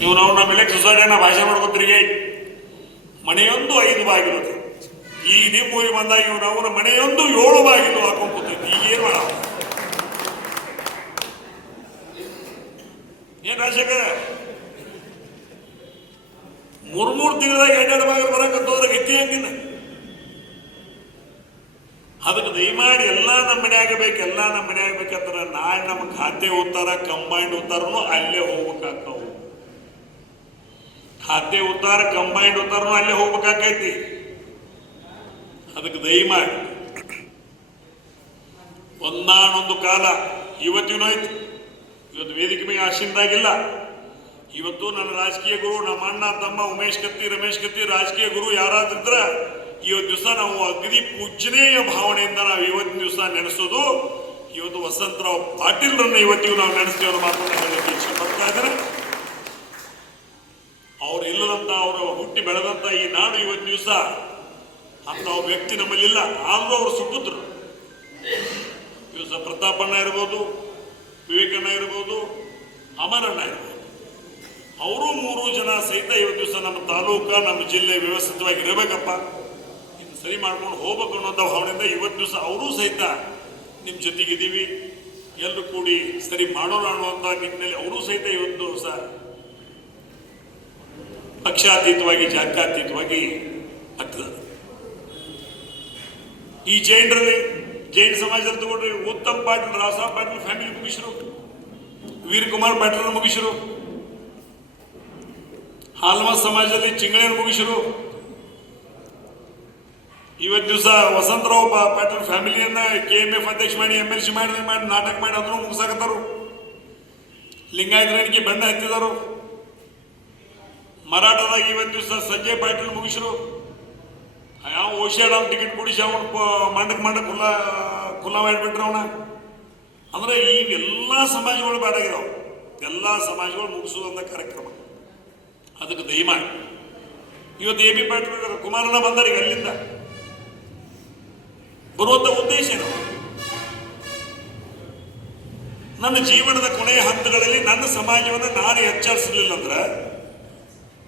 ನೀವು ನಾವು ನಮ್ಮ ಎಲೆಕ್ಟ್ ಸೊಸೈಟಿನ ಭಾಷೆ ಮಾಡ್ಕೊತಿರಿಗೆ ಮನೆಯೊಂದು 5 ಬಾಗಿಲು ಈ ನಿಮ್ಮ ಊರಿಗೆ ಬಂದಾಗ ಇವ್ ನಾವು ಮನೆಯೊಂದು 7 ಬಾಗಿಲು ಹಾಕೊಂಡ್ ಕೂತೈತಿ. ಈಗ ಏನ್ ಮಾಡ ಏನ್ ರಾಜಶೇಖರ 3 ತಿಂಗಳದಾಗ 2 ಬಾಗಿಲು ಬರಕಂತೋದ್ರೆ ಗತಿ ಹಂಗಿನ. ಅದಕ್ಕೆ ದಯಮಾಡಿ ಎಲ್ಲ ನಮ್ಮ ಮನೆ ಆಗಬೇಕು, ಎಲ್ಲ ನಮ್ಮ ಮನೆ ಆಗ್ಬೇಕಂದ್ರೆ ನಾಳೆ ನಮ್ಮ ಖಾತೆ ಉತ್ತಾರ ಕಂಬೈಂಡ್ ಉತ್ತಾರನು ಅಲ್ಲೇ ಹೋಗ್ಬೇಕಾಗ್ತಾವ. ಖಾತೆ ಉತ್ತಾರ ಕಂಬೈಂಡ್ ಉತ್ತಾರನು ಅಲ್ಲೇ ಹೋಗ್ಬೇಕಾಕೈತಿ. ಅದಕ್ಕೆ ದಯಮಾಡಿ ಒಂದಾನೊಂದು ಕಾಲ ಇವತ್ತಿನೂ ಐತಿ. ಇವತ್ತು ವೇದಿಕೆ ಮೇಲೆ ಆಶೀನದಾಗಿಲ್ಲ. ಇವತ್ತು ನನ್ನ ರಾಜಕೀಯ ಗುರು ನಮ್ಮ ಅಣ್ಣ ತಮ್ಮ ಉಮೇಶ್ ಕತ್ತಿ ರಮೇಶ್ ಕತ್ತಿ ರಾಜಕೀಯ ಗುರು ಯಾರಾದ್ರಿದ್ರ ಇವತ್ತು ದಿವಸ ನಾವು ಅಗದಿ ಪೂಜನೀಯ ಭಾವನೆಯಿಂದ ನಾವು ಇವತ್ತಿನ ದಿವಸ ನೆನೆಸೋದು ಇವತ್ತು ವಸಂತರಾವ್ ಪಾಟೀಲ್ರನ್ನ ಇವತ್ತಿಗೂ ನಾವು ನೆನೆಸ್ತೀವಿ ಅನ್ನೋ ಮಾತನ್ನು ಹೇಳಕ್ಕೆ ಇಚ್ಛೆ ಪಡ್ತಾ ಇದ್ದಾರೆ. ಅವ್ರು ಇಲ್ಲದಂತ ಅವರು ಹುಟ್ಟಿ ಬೆಳೆದಂತ ಈ ನಾಡು ಇವತ್ತು ದಿವಸ ಅಂತ ವ್ಯಕ್ತಿ ನಮ್ಮಲ್ಲಿಲ್ಲ. ಆದ್ರೂ ಅವರು ಸುಪುತ್ರರು ದಿವಸ ಪ್ರತಾಪಣ್ಣ ಇರ್ಬೋದು, ವಿವೇಕಣ್ಣ ಇರ್ಬೋದು, ಅಮರಣ್ಣ ಇರ್ಬೋದು, ಅವರು 3 ಜನ ಸಹಿತ ಇವತ್ತು ದಿವಸ ನಮ್ಮ ತಾಲೂಕ ನಮ್ಮ ಜಿಲ್ಲೆ ವ್ಯವಸ್ಥಿತವಾಗಿ ಇರಬೇಕಪ್ಪ, ಇನ್ನು ಸರಿ ಮಾಡ್ಕೊಂಡು ಹೋಗ್ಬೇಕು ಅನ್ನೋಂಥ ಭಾವನೆಯಿಂದ ಇವತ್ತು ದಿವಸ ಅವರೂ ಸಹಿತ ನಿಮ್ಮ ಜೊತೆಗಿದ್ದೀವಿ, ಎಲ್ಲರೂ ಕೂಡಿ ಸರಿ ಮಾಡೋಣ ಅನ್ನುವಂಥ ನಿಟ್ಟಿನಲ್ಲಿ ಅವರು ಸಹಿತ ಇವತ್ತು ದಿವಸ ಪಕ್ಷಾತೀತವಾಗಿ ಜಾತ್ಯಾತೀತವಾಗಿ ಆಗ್ತದೆ. ಈ ಜೈನ್ ಸಮಾಜದ ತಗೊಂಡ್ರೆ ಉತ್ತಮ್ ಪಾಟೀಲ್, ರಾಸಾಬ್ ಪಾಟೀಲ್ ಫ್ಯಾಮಿಲಿ ಮುಗಿಸಿರು, ವೀರಕುಮಾರ್ ಪಾಟೀಲ್ ಮುಗಿಸಿರು, ಹಾಲ್ಮಾಸ್ ಸಮಾಜದಲ್ಲಿ ಚಿಂಗಳೇನು ಮುಗಿಸಿರು. ಇವತ್ತು ದಿವಸ ವಸಂತರಾವ್ ಪಾಟೀಲ್ ಫ್ಯಾಮಿಲಿಯನ್ನ KMF ಅಧ್ಯಕ್ಷ ಮಾಡಿ MLC ಮಾಡಿ ನಾಟಕ ಮಾಡಿ ಅದನ್ನು ಮುಗಿಸಾಕತ್ತಾರು. ಲಿಂಗಾಯತರಿಗೆ ಬಣ್ಣ ಹತ್ತಿದರು. ಮರಾಠದಾಗ ಇವತ್ತು ದಿವಸ ಸಂಜಯ್ ಪಾಟೀಲ್ ಮುಗಿಸಿರು. ಯಾವ ಓಶಿಯಾಡಮ್ ಟಿಕೆಟ್ ಕೊಡಿಸಿ ಅವನು ಮಂಡಕ್ ಕುಲ್ಲ ಮಾಡಿಬಿಟ್ರೆ ಅವನ. ಅಂದ್ರೆ ಈಗ ಎಲ್ಲ ಸಮಾಜಗಳು ಬೇಡಾಗಿದಾವ. ಎಲ್ಲ ಸಮಾಜಗಳು ಮುಗಿಸುವಂತ ಕಾರ್ಯಕ್ರಮ. ಅದಕ್ಕೆ ದಯಮಾಡಿ ಇವತ್ತು AB ಪಾಟೀಲ್ ಕುಮಾರಣ್ಣ ಬಂದರಿಗೆ ಅಲ್ಲಿಂದ ಬರುವಂತ ಉದ್ದೇಶ ಏನು? ನನ್ನ ಜೀವನದ ಕೊನೆಯ ಹಂತಗಳಲ್ಲಿ ನನ್ನ ಸಮಾಜವನ್ನು ನಾನು ಎಚ್ಚರಿಸಲಿಲ್ಲ ಅಂದ್ರೆ,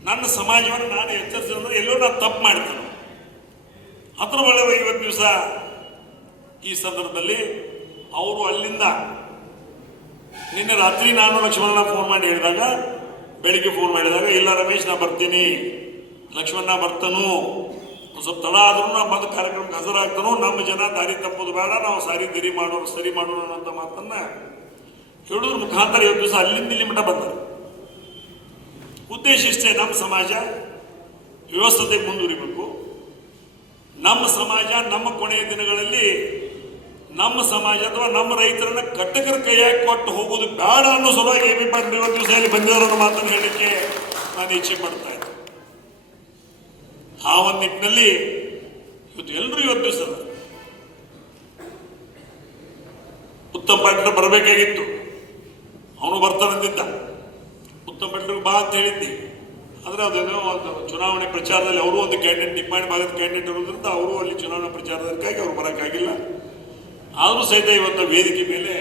ನನ್ನ ಸಮಾಜವನ್ನು ನಾನು ಎಚ್ಚರಿಸಲಿಲ್ಲ ಅಂದ್ರೆ ಎಲ್ಲೋ ನಾನು ತಪ್ಪು ಮಾಡ್ತೇನೆ. ಅದರ ಒಳಗೆ ಇವತ್ತು ದಿವಸ ಈ ಸಂದರ್ಭದಲ್ಲಿ ಅವರು ಅಲ್ಲಿಂದ ನಿನ್ನೆ ರಾತ್ರಿ ನಾನು ಲಕ್ಷ್ಮಣ ಫೋನ್ ಮಾಡಿ ಹೇಳಿದಾಗ, ಬೆಳಿಗ್ಗೆ ಫೋನ್ ಮಾಡಿದಾಗ ಇಲ್ಲ ರಮೇಶ್ ನಾ ಬರ್ತೀನಿ, ಲಕ್ಷ್ಮಣ ಬರ್ತಾನು, ಸ್ವಲ್ಪ ತಡ ಆದ್ರೂ ನಾ ಬಂದು ಕಾರ್ಯಕ್ರಮಕ್ಕೆ ಹಾಜರಾಗ್ತಾನೋ, ನಮ್ಮ ಜನ ದಾರಿ ತಪ್ಪೋದು ಬೇಡ, ನಾವು ಸರಿ ಮಾಡೋಣ ಅಂತ ಮಾತನ್ನ ಹೇಳೋದ್ರ ಮುಖಾಂತರ ಇವತ್ತು ದಿವಸ ಅಲ್ಲಿಂದ ಇಲ್ಲಿ ಮಟ್ಟ ಬಂದರು. ಉದ್ದೇಶ ಇಷ್ಟೇ, ನಮ್ಮ ಸಮಾಜ ವ್ಯವಸ್ಥತೆ ಮುಂದುವರಿಬೇಕು. ನಮ್ಮ ಸಮಾಜ ನಮ್ಮ ಕೊನೆಯ ದಿನಗಳಲ್ಲಿ ನಮ್ಮ ಸಮಾಜ ಅಥವಾ ನಮ್ಮ ರೈತರನ್ನ ಕಟ್ಟಕರ ಕೈಯಾಗಿ ಕೊಟ್ಟು ಹೋಗೋದು ಬೇಡ ಅನ್ನೋ ಸಲುವಾಗಿ AB ಪಾಟೀಲ್ ಇವತ್ತು ದಿವಸ ಇಲ್ಲಿ ಬಂದಿರೋ ಮಾತನ್ನು ಹೇಳಲಿಕ್ಕೆ ನಾನು ಇಚ್ಛೆ ಪಡ್ತಾ ಇದ್ದೆ. ಆ ಒಂದು ನಿಟ್ಟಿನಲ್ಲಿ ಇವತ್ತು ಎಲ್ಲರೂ ಇವತ್ತು ದಿವಸ ಉತ್ತಮ್ ಪಾಟೀಲ್ ಬರಬೇಕಾಗಿತ್ತು, ಅವನು ಬರ್ತಾನಂದಿದ್ದ. ಉತ್ತಮ್ ಪಾಟೀಲ್ ಬಾ ಅಂತ ಹೇಳಿದ್ದೆ. ಆದರೆ ಅದೇನೋ ಒಂದು ಚುನಾವಣೆ ಪ್ರಚಾರದಲ್ಲಿ ಅವರು ಒಂದು ಕ್ಯಾಂಡಿಡೇಟ್ ನಿಪ್ಪಾಣಿ ಭಾಗದ ಕ್ಯಾಂಡಿಡೇಟ್ ಇರೋದ್ರಿಂದ ಅವರು ಅಲ್ಲಿ ಚುನಾವಣಾ ಪ್ರಚಾರದಕ್ಕಾಗಿ ಅವ್ರು ಬರೋಕ್ಕಾಗಿಲ್ಲ. ಆದರೂ ಸಹಿತ ಇವತ್ತು ವೇದಿಕೆ ಮೇಲೆ